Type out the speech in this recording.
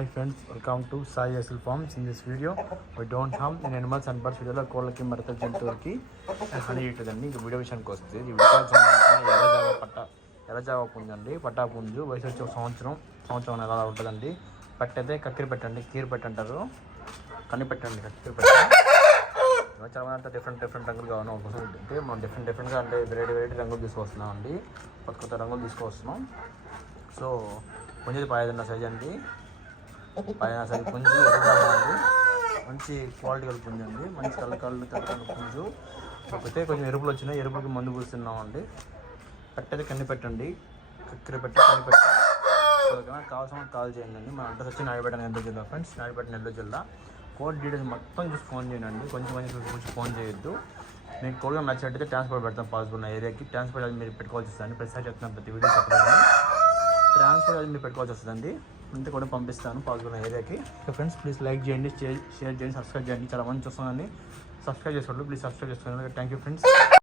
Hi friends welcome to Sai Aseel farms in this video we don't harm in animals and birds వీడియోలో కోళ్ళకి మరత జంతువులకి honey ఇటుందండి ఇంకా video విషయానికి వస్తే ఈ వీడియో ఎర్రజావ పట్ట ఎర్రజావ పుంజు అండి. పట్టా పుంజు వయసు వచ్చి ఒక సంవత్సరం సంవత్సరం ఎలా ఉంటుందండి. పట్టయితే కక్కిరి పెట్టండి కీరు పెట్టంటారు కన్ని పెట్టండి కక్కిరి పెట్ట. చాలా అంటే డిఫరెంట్ డిఫరెంట్ రంగులు కావాలి ఒకసారి అంటే మనం డిఫరెంట్ డిఫరెంట్గా అంటే వెరైటీ వెరైటీ రంగులు తీసుకొస్తున్నాం అండి కొత్త కొత్త రంగులు తీసుకొస్తున్నాం. సో పుంజది పాయదన్న సైజ్ అండి. పైన సైజ్ పుంజు ఎర్రగా ఉంది. మంచి క్వాలిటీ గల పుంజు అండి. మంచి కళ్ళ కళ్ళు తెల్లకళ్ళు పుంజు. కాకపోతే కొంచెం ఎరుపులు వచ్చినాయి. ఎరుపులకి మందు పూస్తున్నాం అండి పెట్టేది కన్ని పెట్టండి. కక్కెర పెట్టి కన్ని పెట్టండి. కావాల్సిన కాల్ చేయండి మన అడ్రస్ వచ్చి నాయుడుపేట నెల్లూరు జిల్లా ఫ్రెండ్స్. నాయుడుపేట నెల్లూరు జిల్లా. కోడ్ డీటెయిల్స్ మొత్తం చూసి ఫోన్ చేయండి. కొంచెం కొంచెం చూసి ఫోన్ చేయొద్దు. మీకు కోడ్గా నచ్చినట్టయితే ట్రాన్స్పోర్ట్ పెడతాం పాసిబుల్ ఉన్న ఏరియాకి. ట్రాన్స్పోర్ట్ అది మీరు పెట్టుకోవాల్సి వస్తుంది. ప్రతిసారి చెప్తున్నాను. ప్రతి వీడియో చెప్పడానికి కూడా మీరు పెట్టుకోవాల్సి వస్తుందండి. కూడా పంపిస్తాను పాల్గొన్న ఏరియాకి. ఫ్రెండ్స్ ప్లీజ్ లైక్ చేయండి షేర్ షేర్ చేయండి సబ్స్క్రైబ్ చేయండి. చాలా మంది చూస్తుందండి సబ్స్క్రైబ్ చేసుకోండి ప్లీజ్ సబ్స్క్రైబ్ చేసుకోండి. Thank you friends.